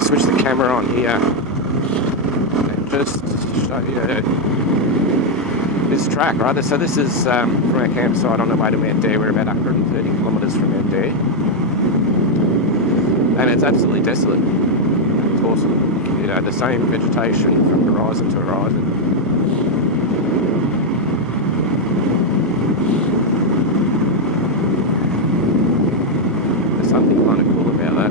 switch the camera on here and just show you this track, right? So this is from our campsite on the way to Mount Dare. We're about 130 kilometres from Mount Dare, and it's absolutely desolate. It's awesome. You know, the same vegetation from horizon to horizon. Something kind of cool about that.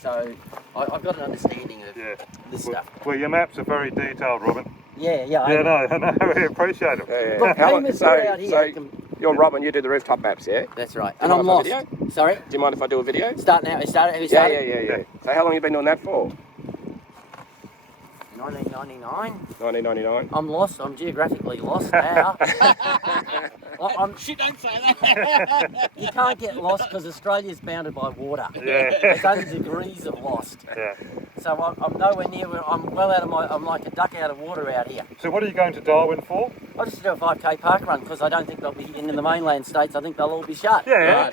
So I've got an understanding of this stuff. Well, your maps are very detailed, Robin. Yeah. No, we appreciate them. Look, so you're Robin, you do the rooftop maps, yeah? That's right. And I'm lost. Sorry? Do you mind if I do a video? Start now. Have you started? Yeah. So how long have you been doing that for? 1999. 1999. I'm lost. I'm geographically lost now. Shit, don't say that. You can't get lost because Australia's bounded by water. Yeah. There's only degrees of lost. Yeah. So I'm nowhere near where I'm well out of my. I'm like a duck out of water out here. So what are you going to Darwin for? I just do a 5k park run because I don't think they'll be in the mainland states. I think they'll all be shut. Yeah.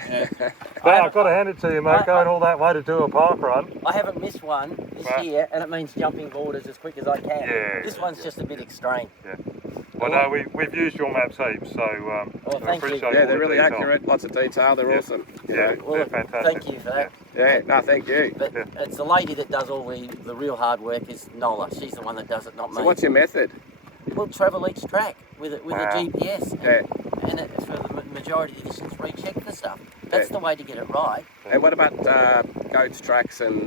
Well, I've got to hand it to you, mate. Going all that way to do a park run. I haven't missed one this year, and it means jumping borders as quick as I can. Yeah. This one's just a bit extreme. Yeah. Well, no, we've used your maps heaps, so well, I appreciate Yeah, all they're the really detail. accurate, lots of detail, they're awesome. Yeah, well, they're fantastic. Thank you for that. Yeah, no, thank you. But it's the lady that does all the real hard work is Nola. She's the one that does it, not me. So what's your method? We'll travel each track with a GPS. Yeah. And for the majority of the distance, recheck the stuff. That's the way to get it right. And what about goats tracks and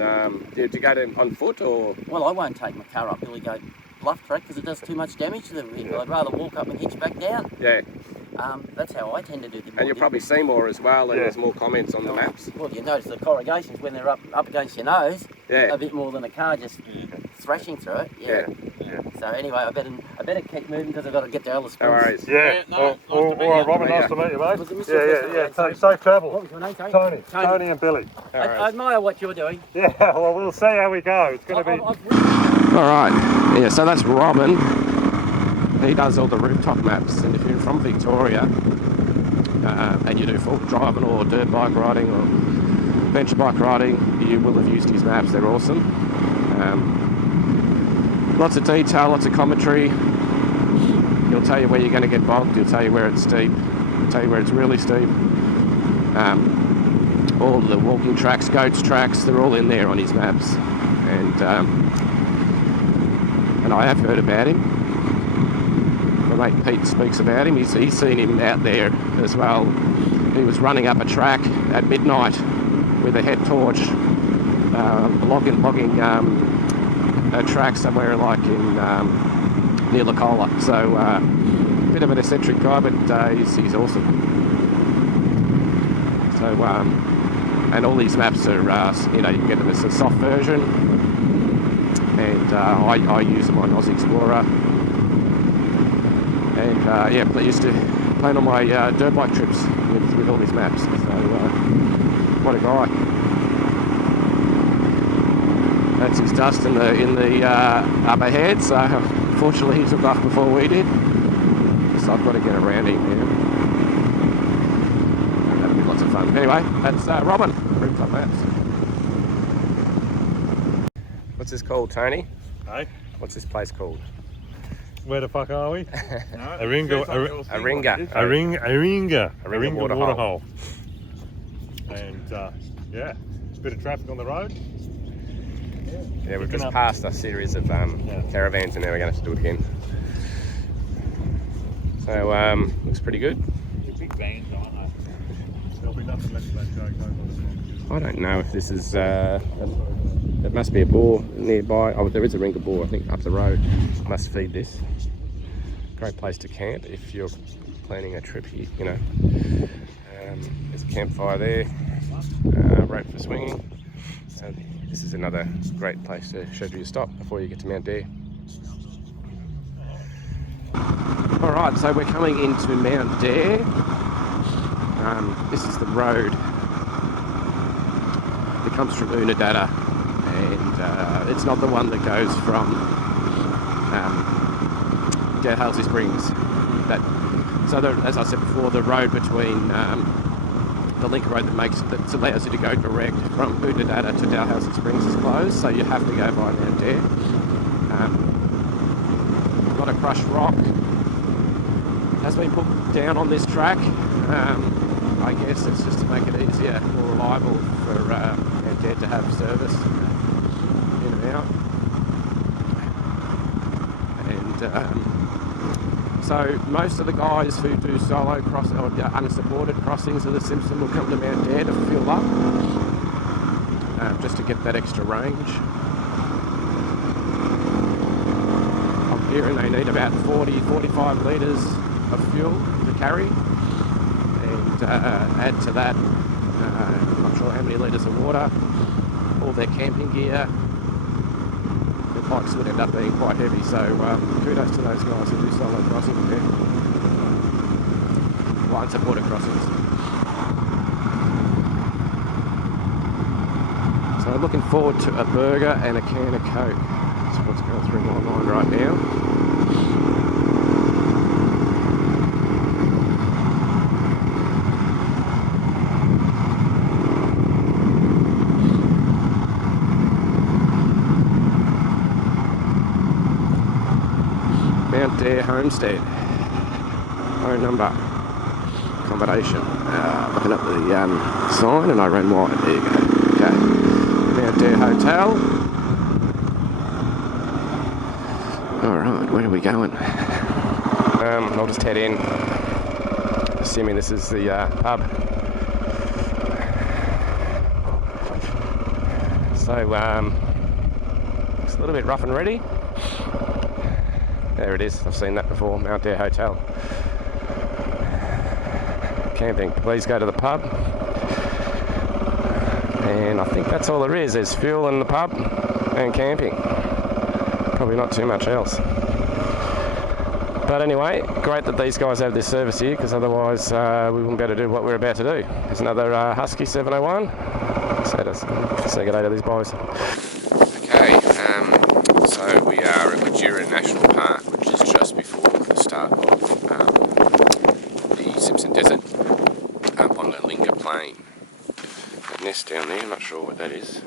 do you go to on foot or? Well, I won't take my car up Billy Goat Bluff track because it does too much damage to the vehicle. I'd rather walk up and hitch back down. Yeah. That's how I tend to do the. And you'll probably see more as well, and there's more comments on the maps. Well, you notice the corrugations when they're up against your nose. Yeah. A bit more than a car just thrashing through it. Yeah. So anyway, I better keep moving because I've got to get to Alice Springs. No worries. Yeah. All right, Robin, nice to meet you, mate. Yeah. Safe travel. What was your name, sorry? Tony and Billy. I admire what you're doing. Yeah. Well, we'll see how we go. It's going to be. All right. Yeah. So that's Robin. He does all the rooftop maps, and if you're from Victoria and you do fork driving or dirt bike riding or venture bike riding, you will have used his maps. They're awesome. Lots of detail, lots of commentary. He'll tell you where you're going to get bogged. He'll tell you where it's steep. He'll tell you where it's really steep. All the walking tracks, goats tracks, they're all in there on his maps. And I have heard about him. My mate Pete speaks about him. He's seen him out there as well. He was running up a track at midnight with a head torch, logging a track somewhere like in near Lacola. So a bit of an eccentric guy, but he's awesome. So and all these maps are you can get them as a soft version, and I use them on Aussie Explorer. And I used to plan on my dirt bike trips with all these maps. So what a guy! That's his dust in the upper head. So fortunately he took off before we did. So I've got to get around him now. That'll be lots of fun. Anyway, that's Robin. Rooftop maps. What's this called, Tony? Hey? What's this place called? Where the fuck are we? Eringa. Eringa Waterhole. And a bit of traffic on the road. Yeah, we've just passed a series of caravans and now we're going to have to do it again. So, looks pretty good. Big vans, aren't they? There'll be nothing left of that going I don't know if this is, there must be a bore nearby. Oh, there is a Eringa bore, I think, up the road. Must feed this. Great place to camp if you're planning a trip here, There's a campfire there, rope for swinging. So this is another great place to schedule your stop before you get to Mount Dare. Alright, so we're coming into Mount Dare. This is the road that comes from Oodnadatta, and it's not the one that goes from Dalhousie Springs. As I said before, the road between the link road that allows you to go direct from Oodnadatta to Dalhousie Springs is closed, so you have to go by Mount Dare. A lot of crushed rock has been put down on this track. I guess it's just to make it easier, more reliable for Mount Dare to have service in and out. And so most of the guys who do solo cross or unsupported crossings of the Simpson will come to Mount Dare to fuel up, just to get that extra range. I'm hearing they need about 40-45 litres of fuel to carry, and add to that, I'm not sure how many litres of water, all their camping gear. The bikes would end up being quite heavy, so kudos to those guys who do solo crossings there. Well, unsupported crossings. So I'm looking forward to a burger and a can of Coke. That's what's going through my mind right now. Mount Dare Homestead, phone number, accommodation. Looking up the sign and I ran wide. There you go. Okay, Mount Dare Hotel. Alright, where are we going? I'll just head in, assuming this is the pub. So, it's a little bit rough and ready. There it is, I've seen that before, Mount Dare Hotel. Camping, please go to the pub. And I think that's all there is. There's fuel in the pub and camping. Probably not too much else. But anyway, great that these guys have this service here, because otherwise we wouldn't be able to do what we're about to do. There's another Husky 701. Let's say good day to these boys. Okay, so we are at Witjira National Park, which is just before the start of the Simpson Desert, up on the Elinga plain. That nest down there, I'm not sure what that is.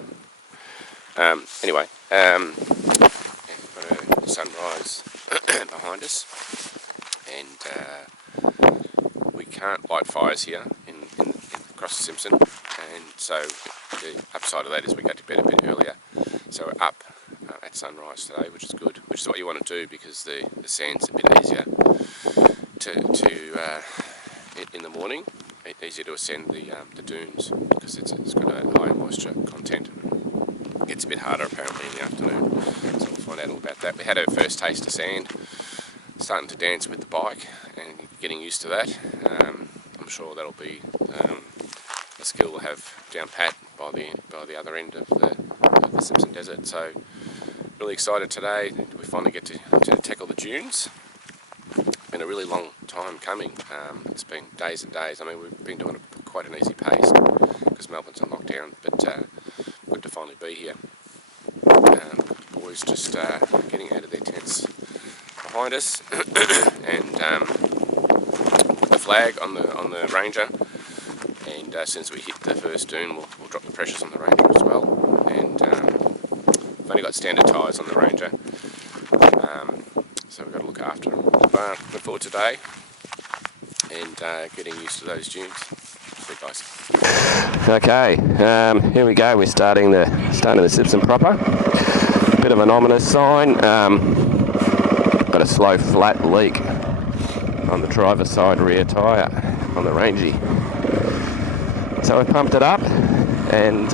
Anyway, and we've got a sunrise behind us, and we can't light fires here across the Simpson, and so the upside of that is we go to bed a bit earlier, so we're up at sunrise today, which is good, which is what you want to do, because the sand's a bit easier to in the morning, easier to ascend the dunes, because it's got a higher moisture content. It gets a bit harder apparently in the afternoon, so we'll find out all about that. We had our first taste of sand, starting to dance with the bike and getting used to that. I'm sure that'll be a skill we'll have down pat by the other end of the Simpson Desert. So really excited today. We finally get to tackle the dunes. It's been a really long time coming. It's been days and days. I mean, we've been doing quite an easy pace because Melbourne's on lockdown, but good to finally be here. The boys just getting out of their tents behind us and put the flag on the Ranger, and as soon as we hit the first dune we'll drop the pressures on the Ranger as well. And we've only got standard tyres on the Ranger, so we've got to look after them. Looking forward to today and getting used to those dunes. See you guys. Okay, here we go. We're starting the Simpson proper. Bit of an ominous sign. Got a slow flat leak on the driver's side rear tyre on the Rangy. So we pumped it up and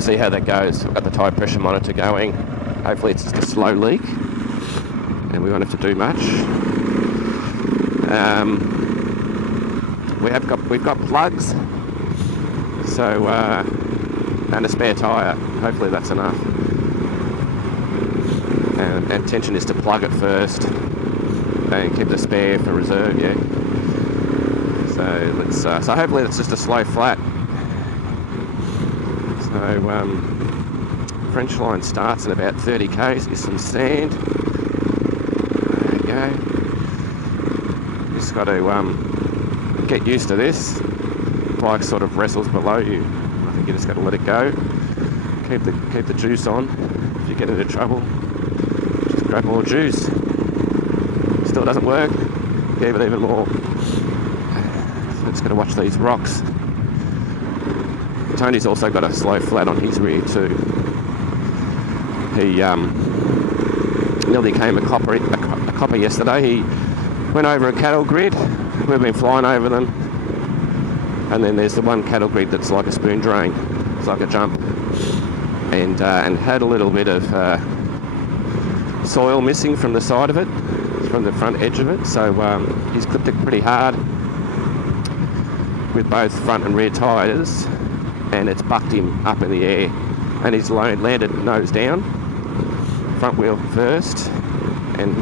see how that goes. We've got the tyre pressure monitor going. Hopefully it's just a slow leak and we won't have to do much. We've got plugs, so and a spare tyre. Hopefully that's enough. And intention is to plug it first and keep the spare for reserve. Yeah. So let's. So hopefully it's just a slow flat. So French line starts in about 30 k's. Here's some sand. There you go. Just got to get used to this. The bike sort of wrestles below you. I think you just got to let it go. Keep the juice on. If you get into trouble, just grab more juice. Still doesn't work. Give it even more. So it's got to watch these rocks. Tony's also got a slow flat on his rear too. He nearly came a copper yesterday. He went over a cattle grid. We've been flying over them. And then there's the one cattle grid that's like a spoon drain. It's like a jump. And had a little bit of soil missing from the side of it, from the front edge of it. So he's clipped it pretty hard with both front and rear tyres. And it's bucked him up in the air. And he's landed nose down. Front wheel first. And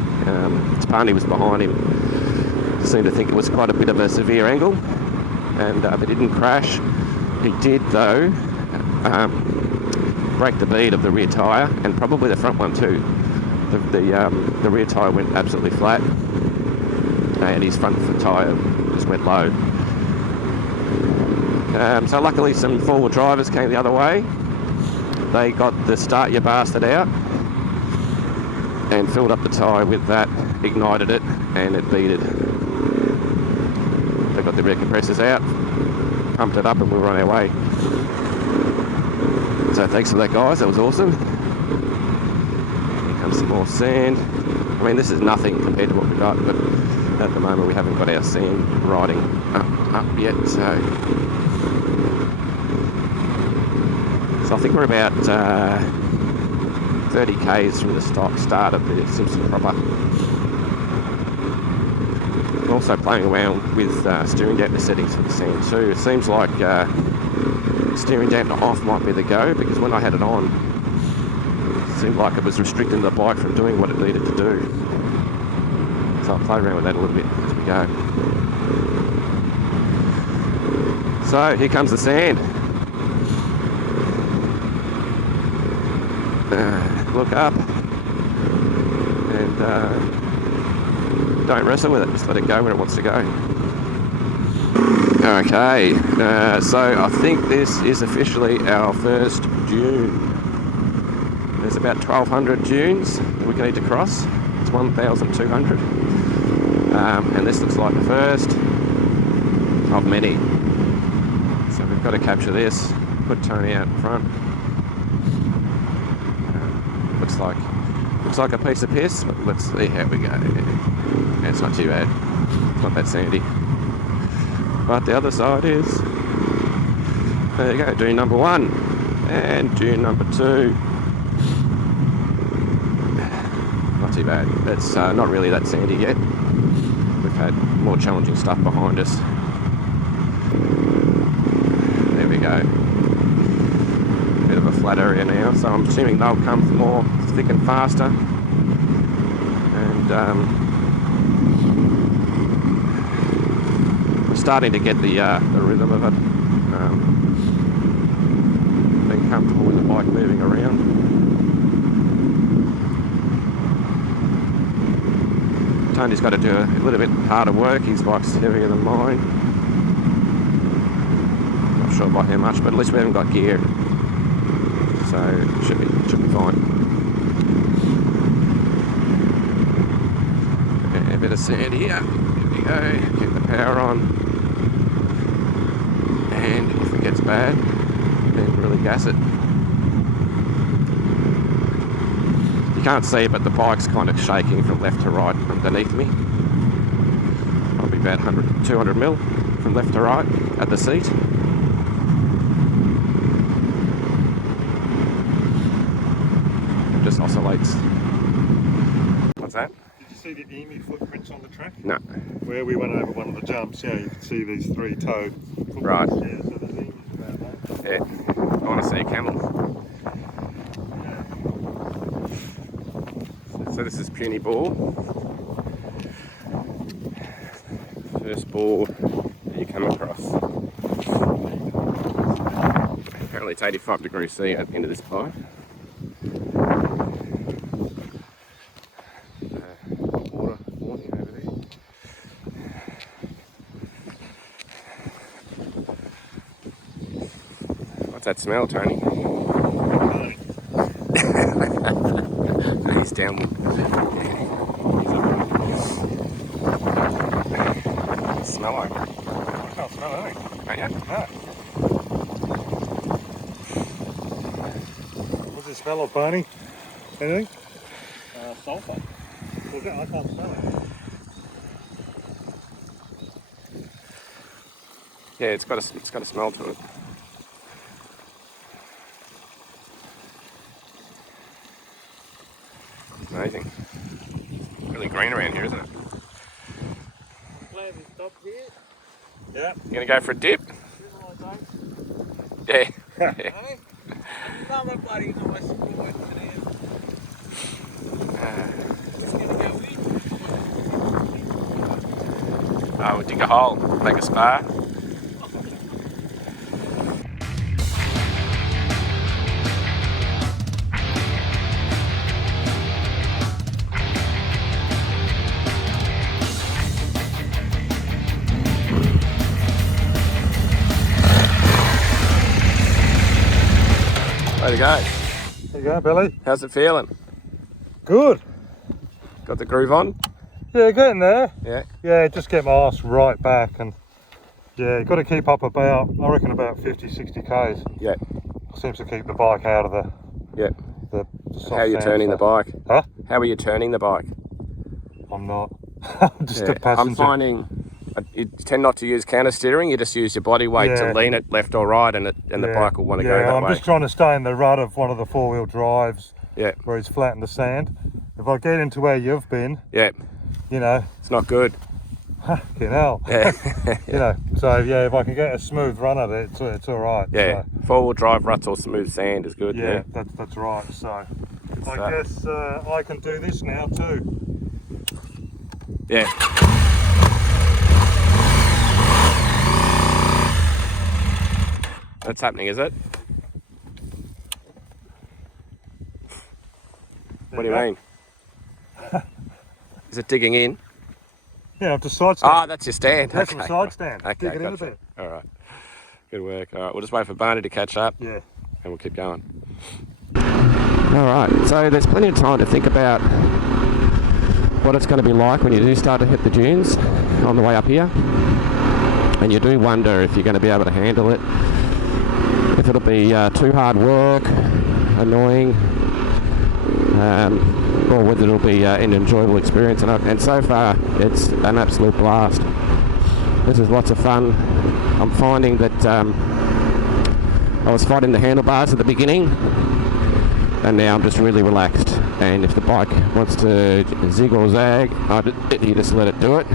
Purni was behind him. Seemed to think it was quite a bit of a severe angle, and but he didn't crash. He did though break the bead of the rear tyre, and probably the front one too. The rear tyre went absolutely flat, and his front tyre just went low. So luckily some forward drivers came the other way. They got the start your bastard out and filled up the tyre with that, ignited it, and it beaded. They got the rear compressors out, pumped it up, and we were on our way. So thanks for that, guys. That was awesome. Here comes some more sand. I mean, this is nothing compared to what we got, but at the moment we haven't got our sand riding up yet. So I think we're about 30 k's from the start of the Simpson proper. I'm also playing around with steering damper settings for the sand too. It seems like steering damper off might be the go, because when I had it on, it seemed like it was restricting the bike from doing what it needed to do. So I'll play around with that a little bit as we go. So here comes the sand. Look up and don't wrestle with it, just let it go where it wants to go. Okay, so I think this is officially our first dune. There's about 1,200 dunes that we need to cross. It's 1,200, and this looks like the first of many. So we've got to capture this, put Tony out in front. Looks like a piece of piss, but let's see how we go. Yeah, it's not too bad. It's not that sandy. But the other side is, there you go, dune number 1 and dune number 2. Not too bad. It's not really that sandy yet. We've had more challenging stuff behind us. There we go. Bit of a flat area now, so I'm assuming they'll come more thick and faster. And we're starting to get the rhythm of it. Being comfortable with the bike moving around. Tony's got to do a little bit harder work. His bike's heavier than mine. Not sure by how much, but at least we haven't got gear. So it should be fine. A bit of sand here. Here we go. Keep the power on. And if it gets bad, then really gas it. You can't see it, but the bike's kind of shaking from left to right underneath me. Probably about 200 mil from left to right at the seat. It just oscillates. What's that? Did you see the emu footprints on the track? No. Where we went over one of the jumps, yeah, you can see these 3-toed footprints. Right. Yeah, so there's emus about that. Yeah. I want to see a camel. So this is puny ball. First ball that you come across. Apparently it's 85 degrees C at the end of this pipe. Water warning over there. What's that smell, Tony? He's downward. Smell like? I can't smell anything. Oh, yeah? No. What's it smell of, Purni? Anything? Sulphur. I can't smell it. Yeah, it's got a smell to it. Amazing. Really green around here, isn't it? Glad we stopped here. Yeah. You gonna go for a dip? Yeah. Hey? Not my buddy, not my school today. Just gonna go in. We'll dig a hole, make a spa. Way to go. There you go, Billy. How's it feeling? Good. Got the groove on? Yeah, getting there. Yeah. Yeah, just get my arse right back and yeah, you got to keep up about, I reckon about 50, 60 Ks. Yeah. Seems to keep the bike out of the Yeah. the soft How are you sand turning the stuff. bike? Huh? How are you turning the bike? I'm not. I'm just a passenger. I'm finding you tend not to use counter steering. You just use your body weight Yeah. to lean it left or right, and the bike will want to go that I'm way. just trying to stay in the rut of one of the four-wheel drives Yeah. where it's flat in the sand. If I get into where you've been, Yeah. you know, It's not good. fucking hell. Yeah. You know, so yeah, if I can get a smooth run at it, it's all right. Yeah. So, Four-wheel drive ruts or smooth sand is good. yeah, Yeah. that's right. So I stuff. guess I can do this now too. Yeah. That's happening, is it? What do you mean? Is it digging in? Yeah, I've just side stand. Ah, that's your stand. That's okay. my side stand. Okay, Dig it in a gotcha. bit. All right. Good work. All right, we'll just wait for Barney to catch up Yeah. and we'll keep going. All right, so there's plenty of time to think about what it's going to be like when you do start to hit the dunes on the way up here. And you do wonder if you're going to be able to handle it, if it'll be too hard work, annoying, or whether it'll be an enjoyable experience. And so far, it's an absolute blast. This is lots of fun. I'm finding that I was fighting the handlebars at the beginning, and now I'm just really relaxed. And if the bike wants to zig or zag, you just let it do it.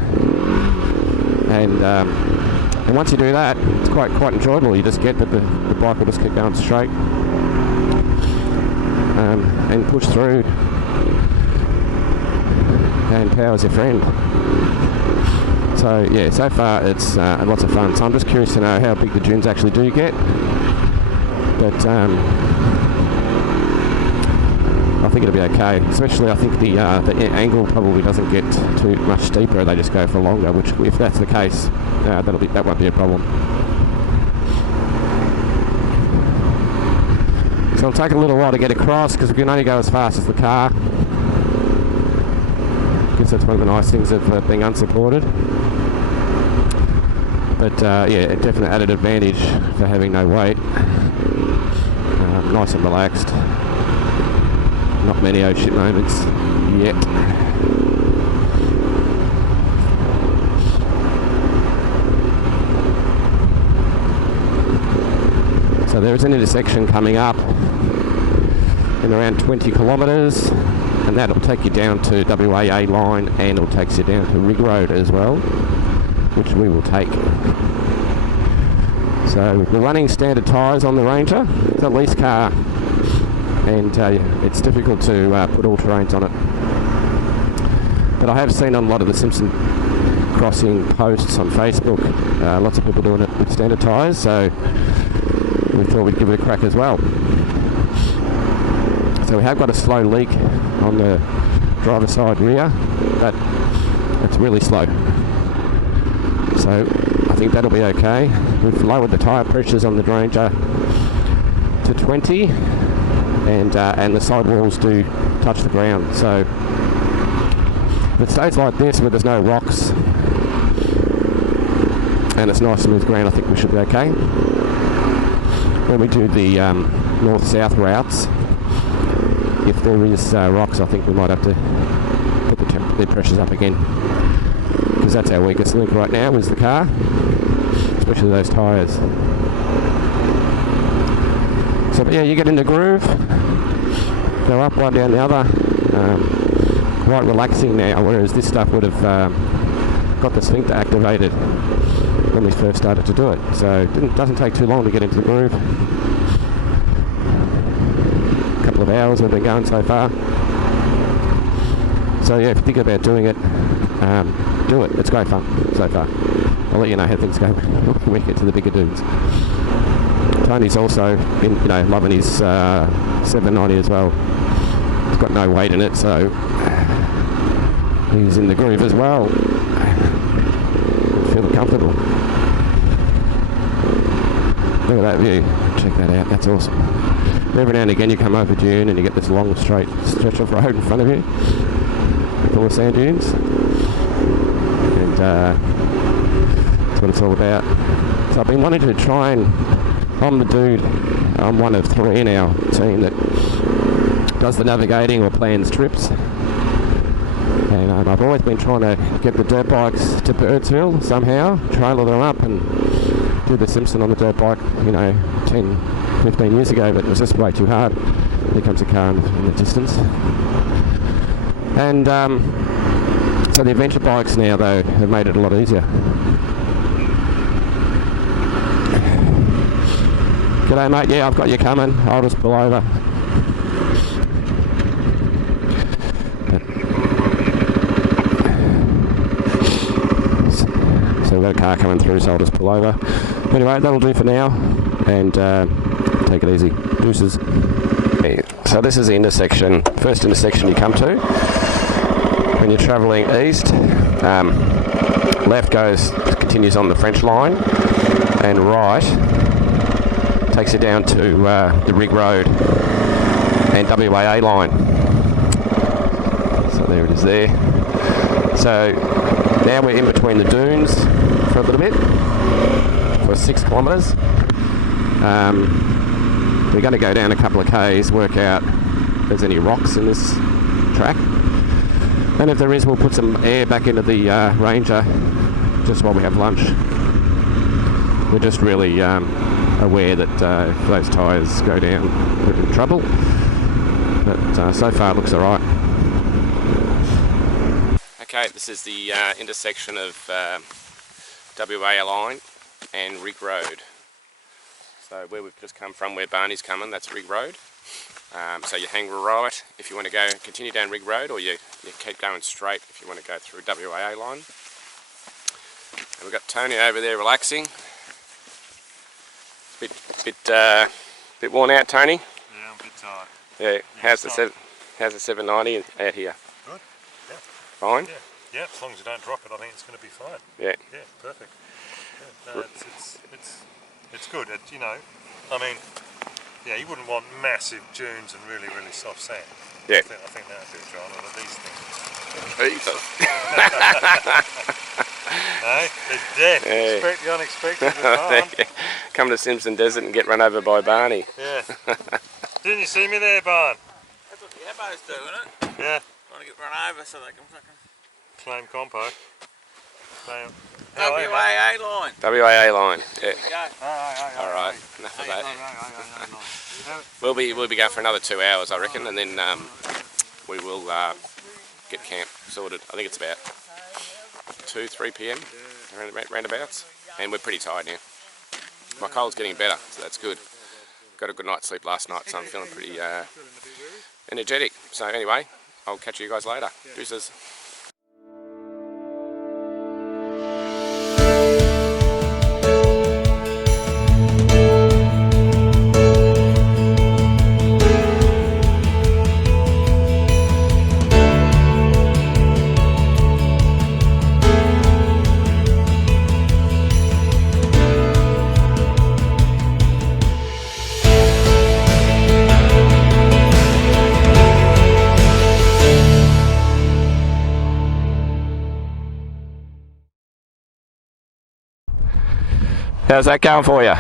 And once you do that, it's quite enjoyable. You just get that the bike will just keep going straight and push through. And power's your friend. So yeah, so far it's lots of fun. So I'm just curious to know how big the dunes actually do get. But I think it'll be okay. Especially I think the angle probably doesn't get too much steeper. They just go for longer. Which, if that's the case, that won't be a problem. So it'll take a little while to get across because we can only go as fast as the car. I guess that's one of the nice things of being unsupported. But yeah, a definite added advantage for having no weight. Nice and relaxed. Not many oh shit moments yet. So there is an intersection coming up in around 20 kilometres. and that'll take you down to WAA line, and it'll take you down to Rig Road as well, which we will take. So we're running standard tyres on the Ranger. It's a lease car, and it's difficult to put all terrains on it. But I have seen on a lot of the Simpson crossing posts on Facebook, lots of people doing it with standard tyres, so we thought we'd give it a crack as well. So we have got a slow leak on the driver's side rear, but it's really slow. So I think that'll be okay. We've lowered the tyre pressures on the Ranger to 20, and the sidewalls do touch the ground. So if it stays like this, where there's no rocks and it's nice smooth ground, I think we should be okay. When we do the north-south routes, if there is rocks, I think we might have to put the pressures up again, because that's our weakest link right now, is the car, especially those tyres. So but yeah, you get in the groove, go up one down the other, quite relaxing now, whereas this stuff would have got the sphincter activated when we first started to do it. So it doesn't take too long to get into the groove. A couple of hours we've been going so far. So yeah, if you think about doing it, do it. It's great fun so far. I'll let you know how things go when we get to the bigger dunes. Tony's also been, loving his 790 as well. It's got no weight in it, so he's in the groove as well. Feeling comfortable. Look at that view. Check that out. That's awesome. Every now and again you come over dune and you get this long straight stretch of road in front of you, full of sand dunes, and that's what it's all about. So I've been wanting to try and, I'm the dude, I'm one of 3 in our team that does the navigating or plans trips, and I've always been trying to get the dirt bikes to Birdsville somehow, trailer them up and do the Simpson on the dirt bike, 10, 15 years ago, but it was just way too hard. There comes a car in the distance. And so the adventure bikes now, though, have made it a lot easier. G'day, mate. Yeah, I've got you coming. I'll just pull over. So we've got a car coming through, so I'll just pull over. Anyway, that'll do for now, and take it easy. Deuces. Okay, so this is the intersection, first intersection you come to when you're travelling east. Left continues on the French line, and right takes you down to the Rig Road and WAA line. So there it is there. So now we're in between the dunes for a little bit, for 6 kilometres. We're going to go down a couple of k's, work out if there's any rocks in this track, and if there is, we'll put some air back into the Ranger just while we have lunch. We're just really aware that if those tyres go down, we're in trouble, but so far it looks alright. Okay, this is the intersection of WA line and Rig Road. So where we've just come from, where Barney's coming, that's Rig Road. So you hang right if you want to continue down Rig Road, or you keep going straight if you want to go through WAA line. And we've got Tony over there relaxing. Bit worn out, Tony. Yeah, I'm a bit tired. Yeah. How's the 790 out here? Good. Yeah. Fine. Yeah. As long as you don't drop it, I think it's going to be fine. Yeah. Yeah. Perfect. Yeah. No, it's good. You wouldn't want massive dunes and really, really soft sand. Yeah. I think that would be a drama of these things. No, it's death. Yeah. Expect the unexpected with Barn. Come to Simpson Desert and get run over by Barney. Yeah. Didn't you see me there, Barn? That's what the Ebbo's do, isn't it? Yeah. Want to get run over so they can fucking... Claim compo. WAA line. WAA line. Yeah. Go. All right. Enough of that. We'll be going for another 2 hours, I reckon, and then we will get camp sorted. I think it's about 2-3 p.m. roundabouts, and we're pretty tired now. My cold's getting better, so that's good. Got a good night's sleep last night, so I'm feeling pretty energetic. So anyway, I'll catch you guys later. Deuces. How's that going for you?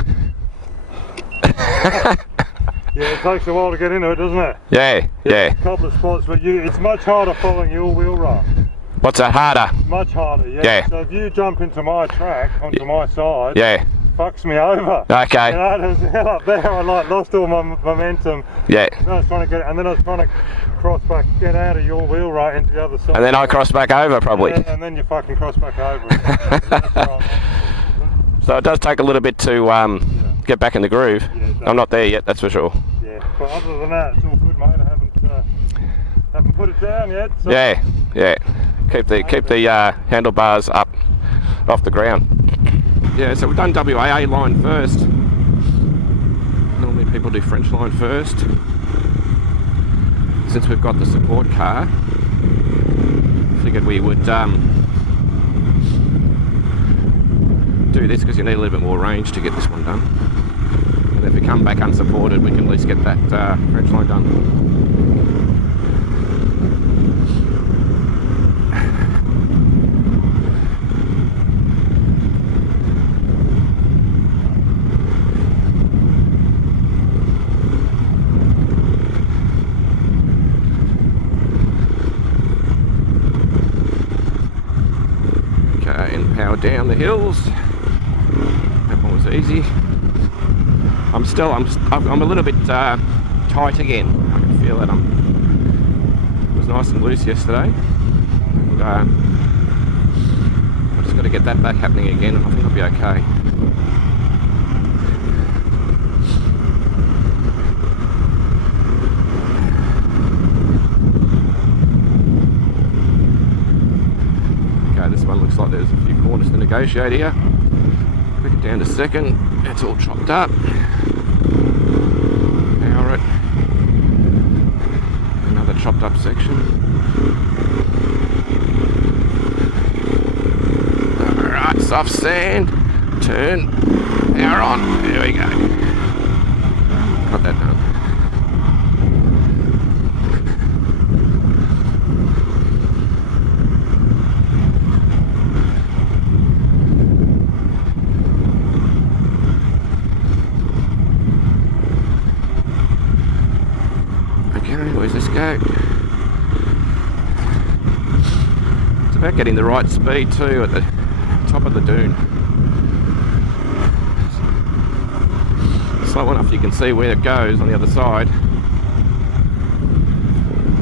Yeah, it takes a while to get into it, doesn't it? Yeah. A couple of spots, but it's much harder following your wheel run. What's that harder? Much harder, yeah. So if you jump into my track, onto my side, fucks me over. Okay. You know, there was hell up there, I lost all my momentum. Yeah. Then I was trying to get, and then I was trying to cross back, get out of your wheel right into the other side. And then I cross back over probably. And then you fucking cross back over. So it does take a little bit to get back in the groove. I'm not there yet, that's for sure. Yeah, but other than that, it's all good, mate. I haven't put it down yet. So. Yeah. Keep the handlebars up off the ground. Yeah, so we've done WAA line first. Normally people do French line first. Since we've got the support car, figured we would do this because you need a little bit more range to get this one done. And if we come back unsupported, we can at least get that French line done. Okay, and power down the hills. That one was easy. I'm a little bit tight again. I can feel that it was nice and loose yesterday. And, I've just got to get that back happening again, and I think I'll be okay. Okay, this one looks like there's a few corners to negotiate here. Quick it down to second. It's all chopped up. Power it. Another chopped up section. Alright, soft sand. Turn. Power on. There we go. Got that done. Where's this go? It's about getting the right speed too at the top of the dune. Slow enough you can see where it goes on the other side,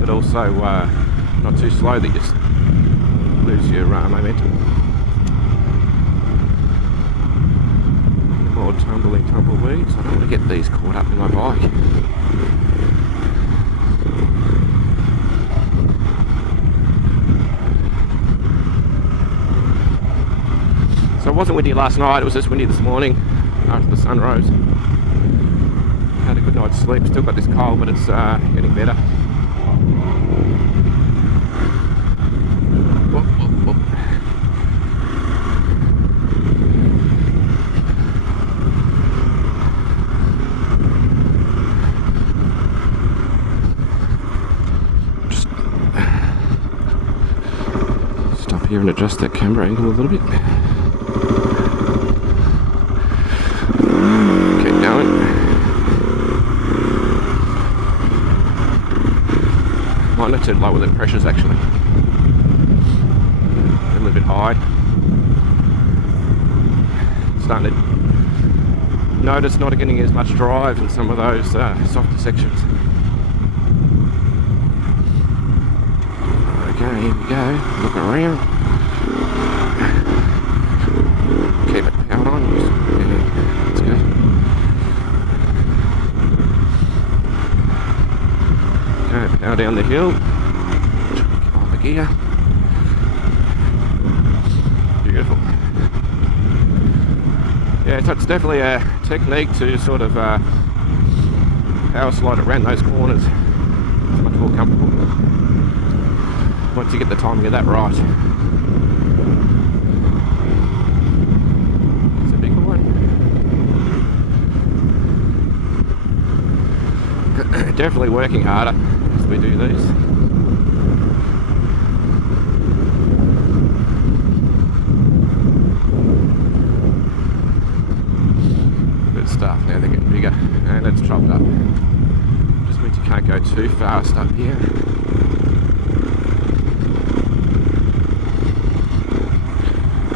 but also not too slow that you just lose your momentum. More tumbling tumbleweeds. I don't want to get these caught up in my bike. So it wasn't windy last night, it was just windy this morning after the sun rose. Had a good night's sleep, still got this cold, but it's getting better. Whoop, whoop, whoop. Just stop here and adjust that camera angle a little bit. Might need to lower the pressures actually. A little bit high. Starting to notice not getting as much drive in some of those softer sections. here we go. Look around. Keep it powered on. Yeah, that's good. Okay, power down the hill. Come up a gear. Beautiful. Yeah, so it's definitely a technique to sort of power slide around those corners. It's much more comfortable once you get the timing of that right. It's a big one. Definitely working harder as we do these. Stuff. Now they're getting bigger and it's chopped up. Just means you can't go too fast up here.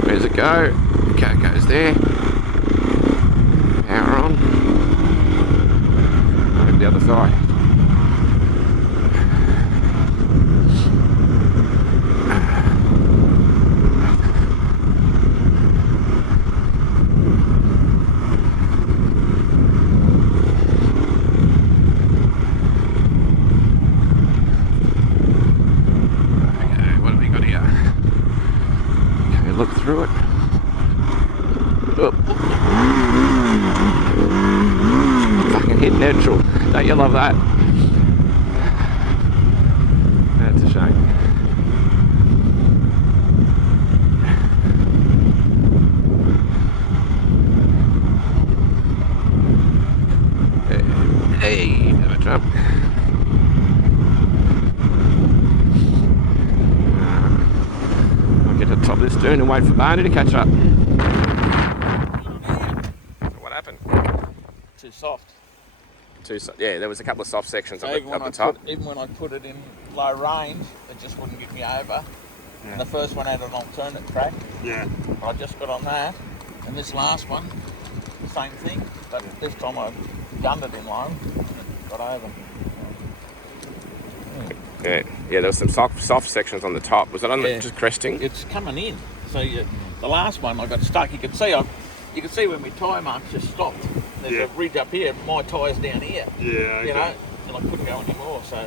Where's it go? Okay, it goes there. Power on. Over the other side. Look through it. Oh. Fucking hit neutral. Don't you love that? That's a shame. Hey, have a jump. Top of this dune and wait for Barney to catch up. What happened? Too soft. Yeah, there was a couple of soft sections up the top. Even when I put it in low range, it just wouldn't give me over. Yeah. And the first one had an alternate track. Yeah. I just got on that, and this last one, same thing, but this time I gunned it in low and it got over. Yeah, there was some soft sections on the top. Was that on just cresting? It's coming in. So the last one I got stuck. You can see when my tyre marks just stopped. There's a ridge up here. My tyre's down here. Yeah. Okay. You know, and I couldn't go anymore. So.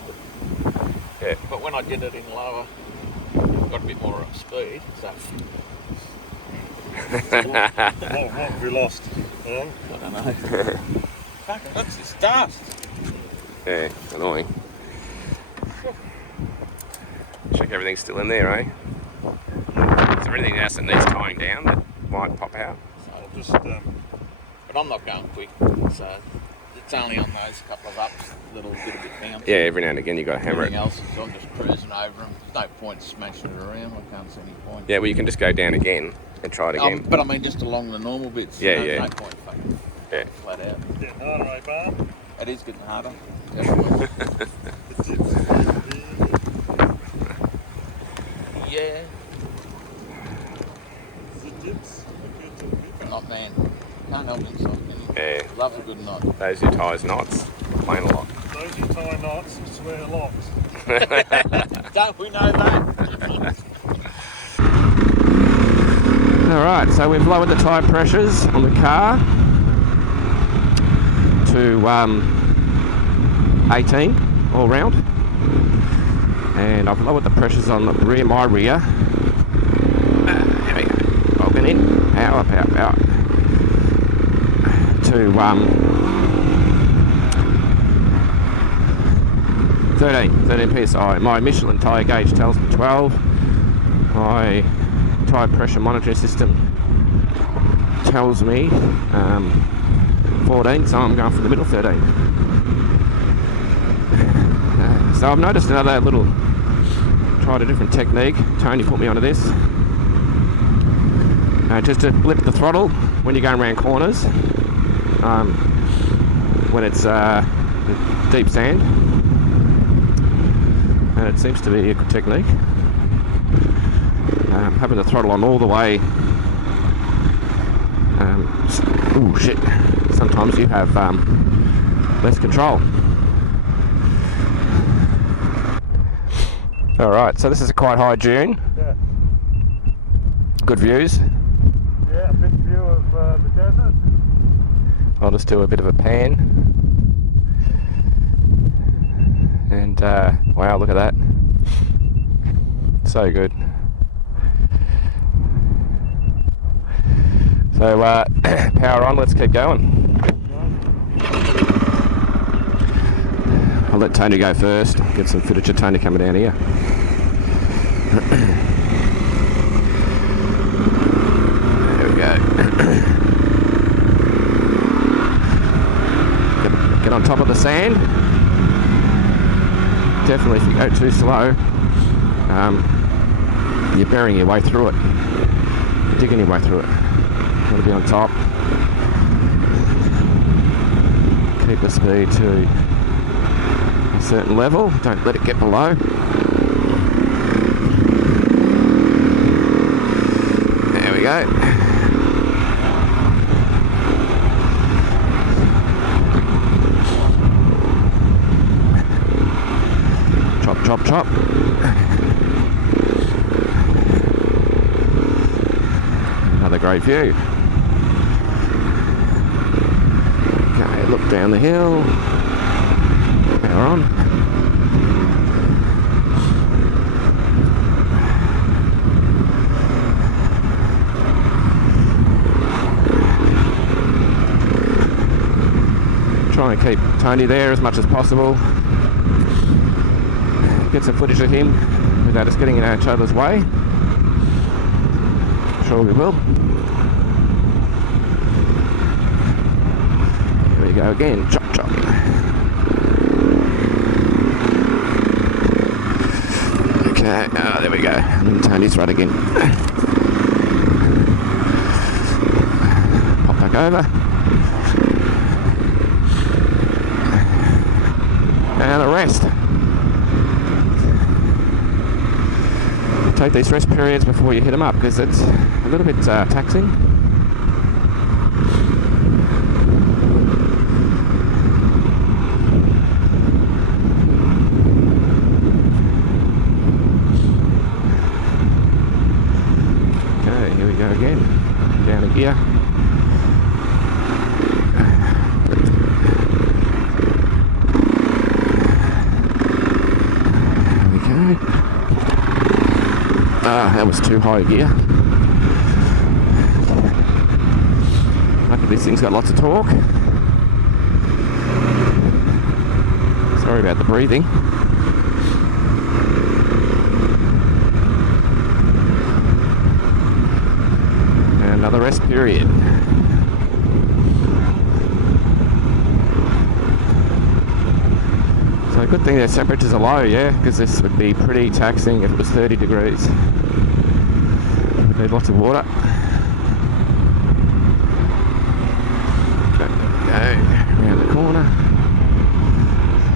Yeah. But when I did it in lower, I got a bit more speed. So. What have we lost? I don't know. Fucking what's this dust? Yeah, annoying. Check everything's still in there, eh? Is there anything else that needs tying down that might pop out? I'll just, but I'm not going quick, so it's only on those couple of ups that'll get a bit bouncy. Yeah, every now and again you got to hammer Everything it. else is I'm just cruising over them. There's no point smashing it around. I can't see any point. Yeah, well you can just go down again and try it again. But I mean just along the normal bits. Yeah, There's yeah. no point fucking flat out. Getting harder, eh, Barb? It is getting harder. Yeah. Not man. Can't help himself, can he? Yeah. Loves a good knot. Those who ties knots complain a lot. Those who tie knots swear locks. Don't we know that? Alright, so we've lowered the tyre pressures on the car to 18 all round. And I've lowered the pressures on the rear, my rear. There we go. Bolting in. Power. To 13 psi. My Michelin tyre gauge tells me 12. My tyre pressure monitoring system tells me 14, so I'm going for the middle 13. So I've noticed another little, tried a different technique. Tony put me onto this. Just to blip the throttle when you're going around corners, when it's deep sand. And it seems to be a good technique. Having the throttle on all the way. Oh shit! Sometimes you have less control. Alright, so this is a quite high dune. Yeah. Good views. Yeah, a big view of the desert. I'll just do a bit of a pan. And wow, look at that. So good. So power on, let's keep going. I'll let Tony go first. Get some footage of Tony coming down here. There we go. Get on top of the sand. Definitely, if you go too slow, you're burying your way through it. You're digging your way through it. You want to be on top. Keep the speed to a certain level. Don't let it get below. There we go. Chop, chop, chop. Another great view. Okay, look down the hill. Power on. Try and keep Tony there as much as possible. Get some footage of him without us getting in each other's way. Sure we will. Here we go again. Chop, chop. Okay, there we go. And Tony's right again. Pop back over. And a rest. Take these rest periods before you hit them up because it's a little bit taxing. Okay, here we go again. Down a gear. That was too high a gear. Luckily this thing's got lots of torque. Sorry about the breathing. And another rest period. So good thing their temperatures are low, yeah, because this would be pretty taxing if it was 30 degrees. Need lots of water. Okay, around the corner.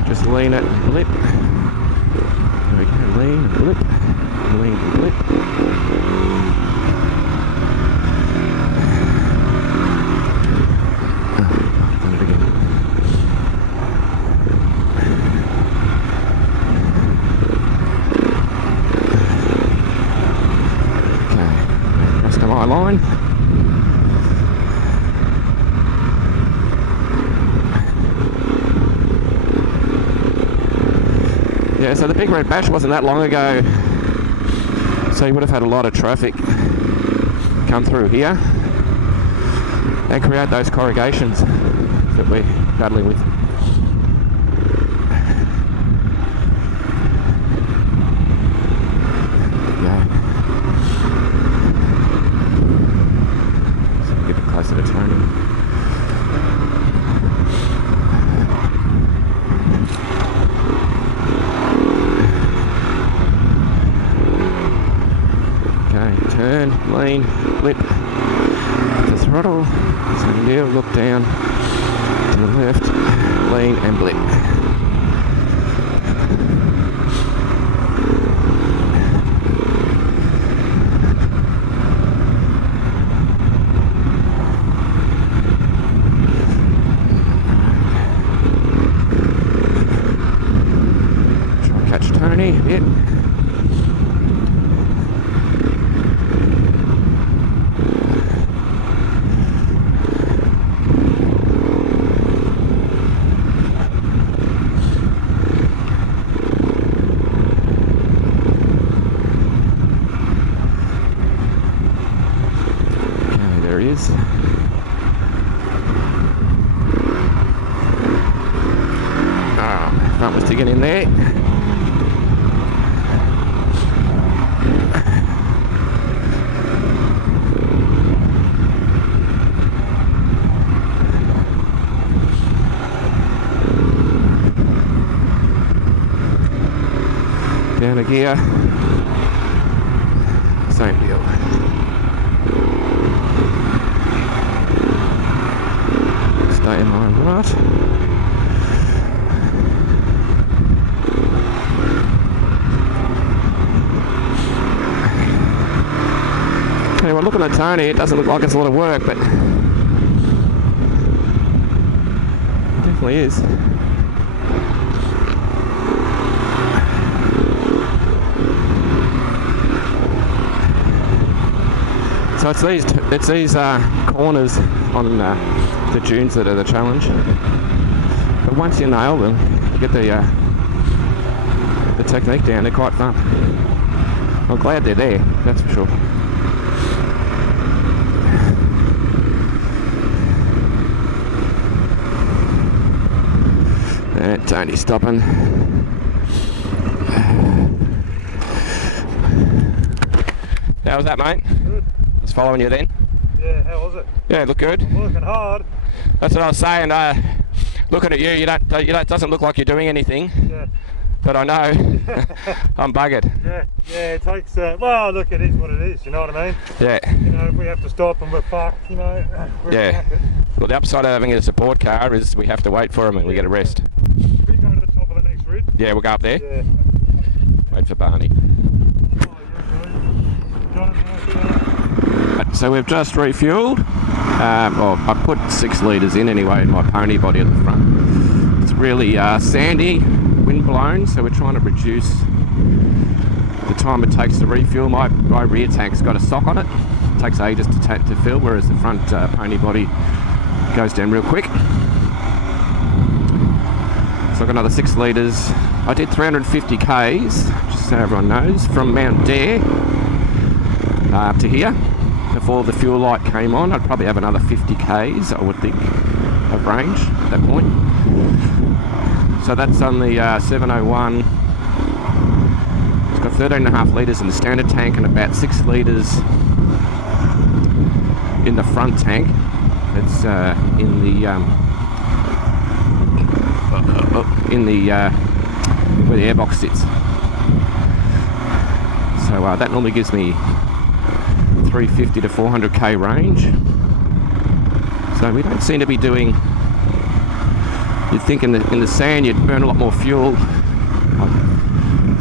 Just lean it and blip. There we go, lean and blip. Lean and blip. Done it again. My line. Yeah, so the Big Red Bash wasn't that long ago, so you would have had a lot of traffic come through here and create those corrugations that we're battling with. Closer to Tony. Okay, turn, lean, blip, the throttle, same deal, look down, to the left, lean and blip. Tony, a bit. Get in there. Down a gear. Same deal. Stay in line right. Okay, well, looking at Tony, it doesn't look like it's a lot of work, but it definitely is. So it's these corners on the dunes that are the challenge. But once you nail them, you get the technique down. They're quite fun. I'm glad they're there. That's for sure. And Tony's stopping. How was that, mate? Good. Was following you then? Yeah, how was it? Yeah, look good. I'm working hard. That's what I was saying. Looking at you, you don't. It doesn't look like you're doing anything. Yeah. But I know I'm buggered. Yeah, it takes. Well, look, it is what it is. You know what I mean? Yeah. You know, if we have to stop and we're fucked, you know, we're Yeah. fucked. Well, the upside of having a support car is we have to wait for them and we get a rest. Should we go to the top of the next ridge? Yeah, we'll go up there. Yeah. Wait for Barney. So we've just refueled. Well, I put 6 litres in anyway in my pony body at the front. It's really sandy, wind blown, so we're trying to reduce the time it takes to refuel. My rear tank's got a sock on it. It takes ages to fill, whereas the front pony body goes down real quick. So I've got another 6 litres. I did 350 Ks, just so everyone knows, from Mount Dare up to here. Before the fuel light came on, I'd probably have another 50 Ks, I would think, of range at that point. So that's on the 701. It's got 13.5 litres in the standard tank and about 6 litres in the front tank. It's in the where the airbox sits. So that normally gives me 350 to 400k range. So we don't seem to be doing. You'd think in the sand you'd burn a lot more fuel.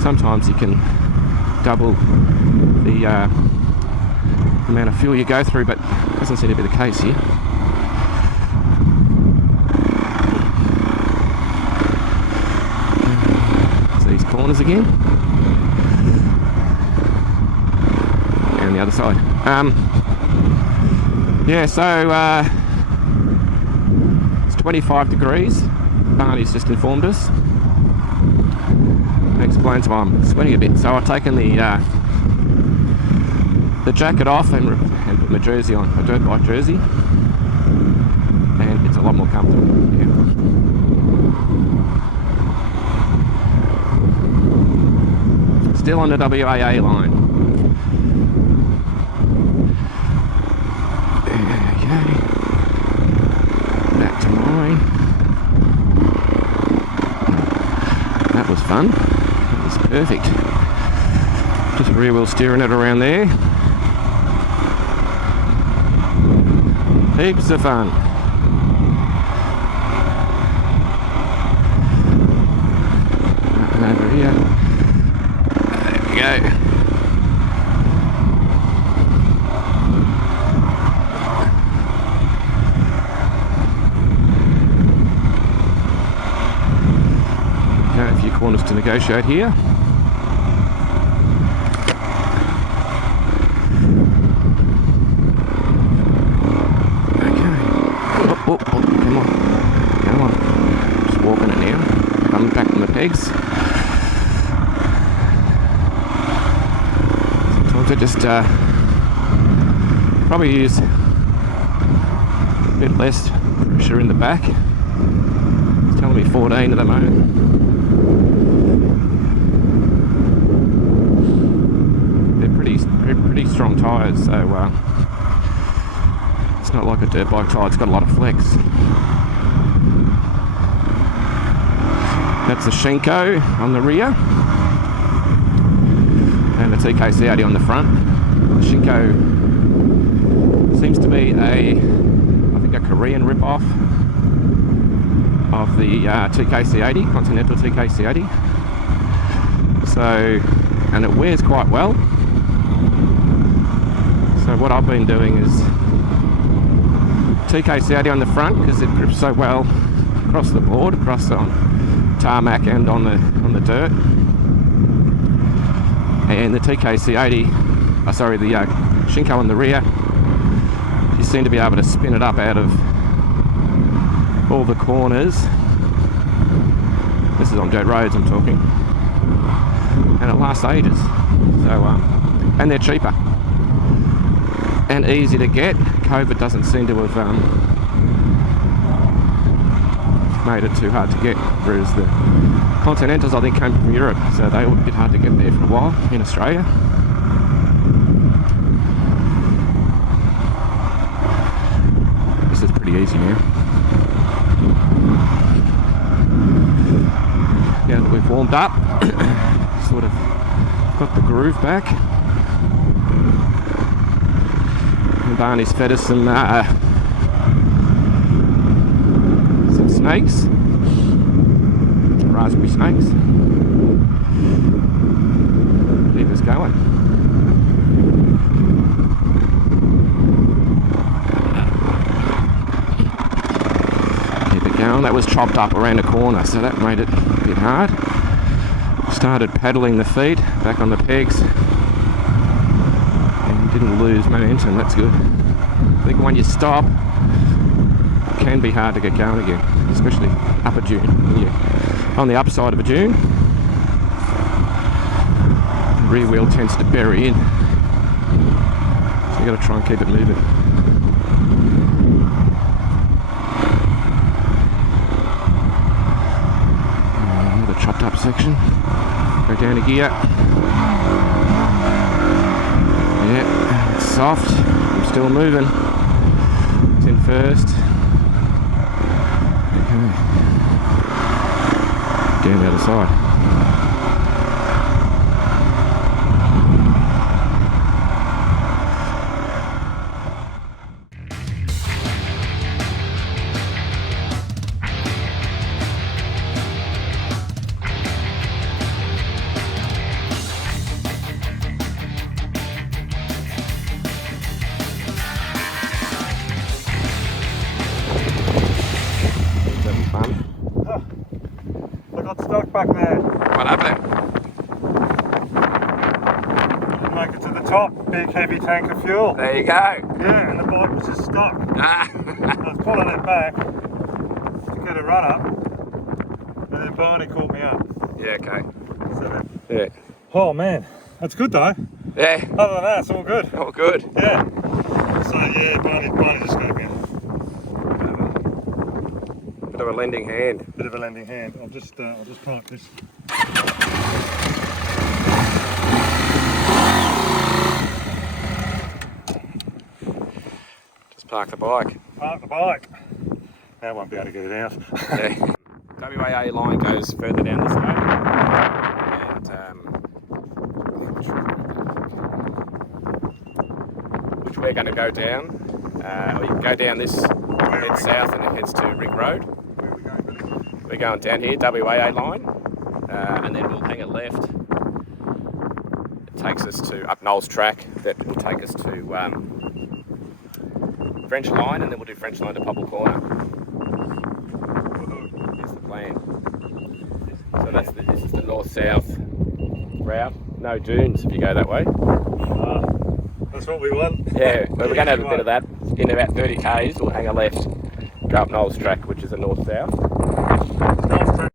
Sometimes you can double the amount of fuel you go through, but it doesn't seem to be the case here. So these corners again. And the other side. Yeah, so it's 25 degrees. Barney's just informed us. That explains why I'm sweating a bit. So I've taken the jacket off and put my jersey on, a dirt bike jersey, and it's a lot more comfortable. Yeah. Still on the WAA line. That was fun. That was perfect. Just rear wheel steering it around there. Heaps of fun. And over here. There we go. A few corners to negotiate here. Okay. Oh, come on. Just walking it now. I'm back on the pegs. Sometimes I just probably use a bit less pressure in the back. It's telling me 14 at the moment. pretty strong tyres, so it's not like a dirt bike tyre, it's got a lot of flex. That's the Shinko on the rear and the TKC80 on the front. The Shinko seems to be I think a Korean rip-off of the TKC80, Continental TKC80. So, and it wears quite well. So what I've been doing is TKC80 on the front because it grips so well across the board, across on tarmac and on the dirt. And the TKC80, the Shinko on the rear, you seem to be able to spin it up out of all the corners. This is on dirt roads I'm talking. And it lasts ages. So, and they're cheaper. And easy to get. COVID doesn't seem to have made it too hard to get, whereas the Continentals I think came from Europe, so they were a bit hard to get there for a while in Australia. This is pretty easy now. Now that we've warmed up, sort of got the groove back. And Barney's fed us some snakes, raspberry snakes. Keep us going. Keep it going. That was chopped up around the corner, so that made it a bit hard. Started paddling the feet back on the pegs and didn't lose momentum. That's good. I think when you stop, it can be hard to get going again, especially up a dune. On the upside of a dune, the rear wheel tends to bury in, so you got to try and keep it moving. Another chopped up section. Go down a gear. Yeah, it's soft. I'm still moving. It's in first. Okay. Down the other side. Stuck back there. What happened? Didn't make it to the top. Big heavy tank of fuel. There you go. Yeah, and the bike was just stuck. I was pulling it back to get a run up, and then Barney caught me up. Yeah, okay. So then, Yeah. oh man, that's good though. Yeah. Other than that, it's all good. Oh, good. Yeah. So yeah, Barney just got me up. Bit of a lending hand. Bit of a lending hand. I'll just park this. Just park the bike. Park the bike. Now I won't be able to get it out. Yeah. WAA line goes further down this way. And which we're going to go down. Or you can go down this, head south and it heads to Ring Road. Where are we going, Billy? We're going down here, WAA line, and then we'll hang a left. It takes us to up Knolls track. That will take us to French line, and then we'll do French line to Popple Corner. That's the plan. So this is the north-south route. No dunes if you go that way. That's what we want. Yeah, well, we're going to have a bit of that. In about 30 k's, we'll hang a left, go up Knolls track, which is a north-south. Knolls track.